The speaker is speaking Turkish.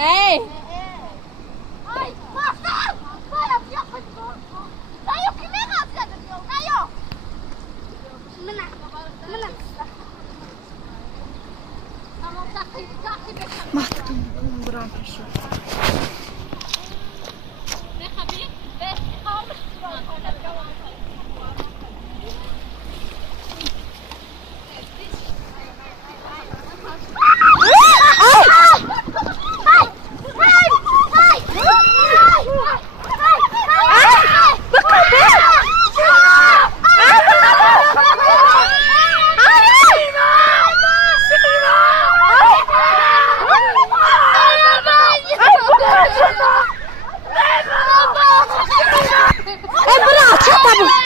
Hey! Ay, basta! Para, yok ito. Tayo, kinikas ka dito. Tayo! Mana? Ama takip et. Mahtum bırakmışım. Ne habi? Ve kalmış. Bravo, çabuk.